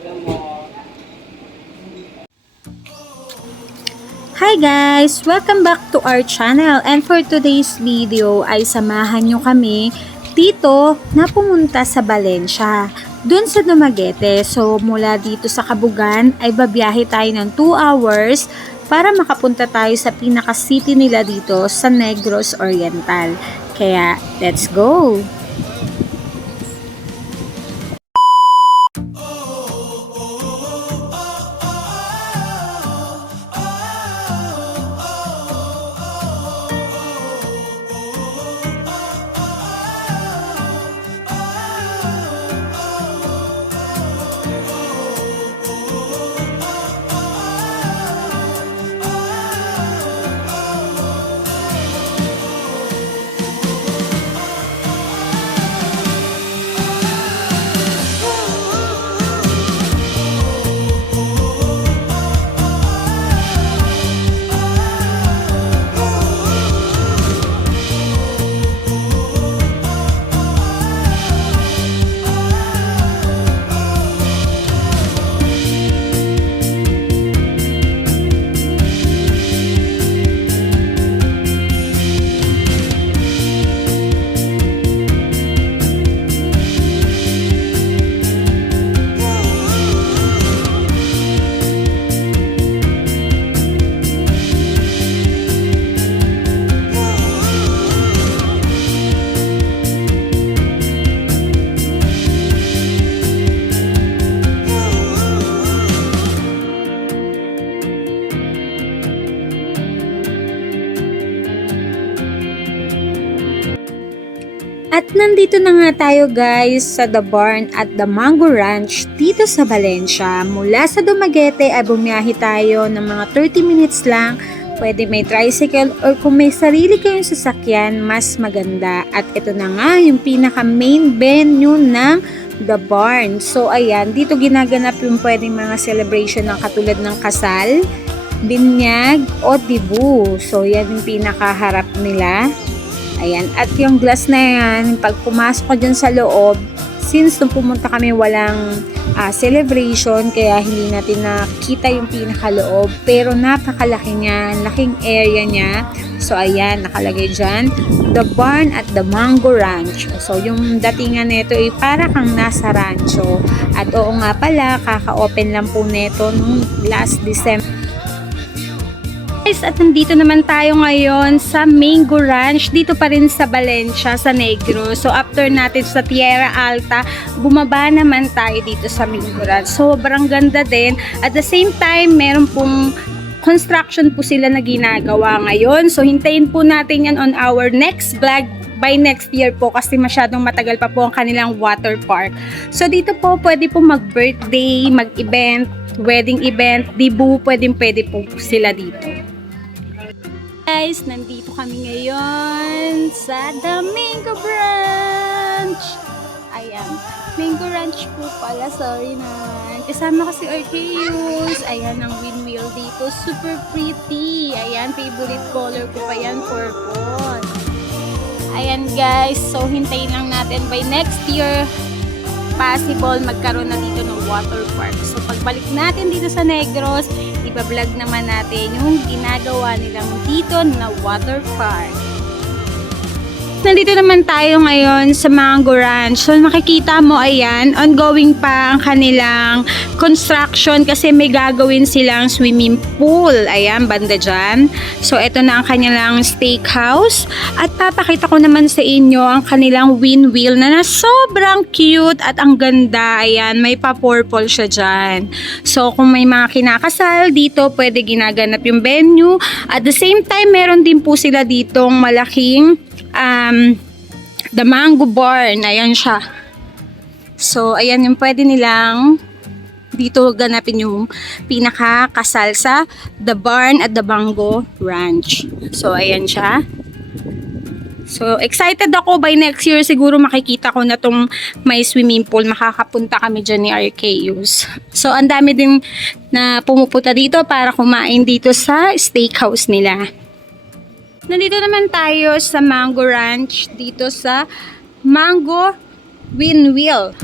Hi guys! Welcome back to our channel, and for today's video ay samahan nyo kami dito na pumunta sa Valencia, dun sa Dumaguete. So mula dito sa Kabugan ay babiyahe tayo ng 2 hours para makapunta tayo sa pinaka-city nila dito sa Negros Oriental. Kaya let's go! At nandito na nga tayo guys sa The Barn at The Mango Ranch dito sa Valencia. Mula sa Dumaguete ay bumiyahe tayo ng mga 30 minutes lang. Pwede may tricycle or kung may sarili kayong sasakyan, mas maganda. At ito na nga yung pinaka main venue ng The Barn. So ayan, dito ginaganap yung pwedeng mga celebration ng katulad ng kasal, binyag o dibu. So yan yung pinakaharap nila. Ayan, at yung glass na yan, pag pumasok ko dyan sa loob, since nung pumunta kami walang celebration, kaya hindi natin nakita yung pinakaloob, pero napakalaki niya, laking area niya. So ayan, nakalagay dyan, The Barn at The Mango Ranch. So yung datingan nito ay para kang nasa rancho. At oo nga pala, kaka-open lang po nito nung last December. At nandito naman tayo ngayon sa Mango Ranch, dito pa rin sa Valencia, sa Negros. So after natin sa Tierra Alta, bumaba naman tayo dito sa Mango Ranch. Sobrang ganda din. At the same time, meron pong construction po sila na ginagawa ngayon. So hintayin po natin yan on our next vlog by next year po, kasi masyadong matagal pa po ang kanilang water park. So dito po pwede po mag-birthday, mag-event, wedding event, dibu, pwede po sila dito. Guys, nandito kami ngayon sa The Mango Ranch. Ayan, Mango Ranch po pala, sorry naman. Kasama ko si Arceus. Ayan ang windmill dito, super pretty. Ayan, favorite color ko pa yan, purple. Ayan guys, so hintayin lang natin by next year, possible magkaroon na dito ng water park. So pagbalik natin dito sa Negros, iba-vlog naman natin yung ginagawa nilang dito na water park. Nandito naman tayo ngayon sa Mango Ranch. So makikita mo, ayan, ongoing pa ang kanilang construction kasi may gagawin silang swimming pool. Ayan, banda dyan. So ito na ang kanilang steakhouse. At papakita ko naman sa inyo ang kanilang windmill na sobrang cute at ang ganda. Ayan, may pa-purple siya dyan. So kung may mga kinakasal dito, pwede ginaganap yung venue. At the same time, meron din po sila ditong malaking The Mango Barn. Ayan siya. So ayan yung pwede nilang dito ganapin yung pinakakasal sa The Barn at The Mango Ranch. So ayan siya. So excited ako, by next year siguro makikita ko na tong may swimming pool, makakapunta kami dyan ni Arceus. So ang dami din na pumupunta dito para kumain dito sa steakhouse nila. Nandito naman tayo sa Mango Ranch, dito sa Mango Windmill.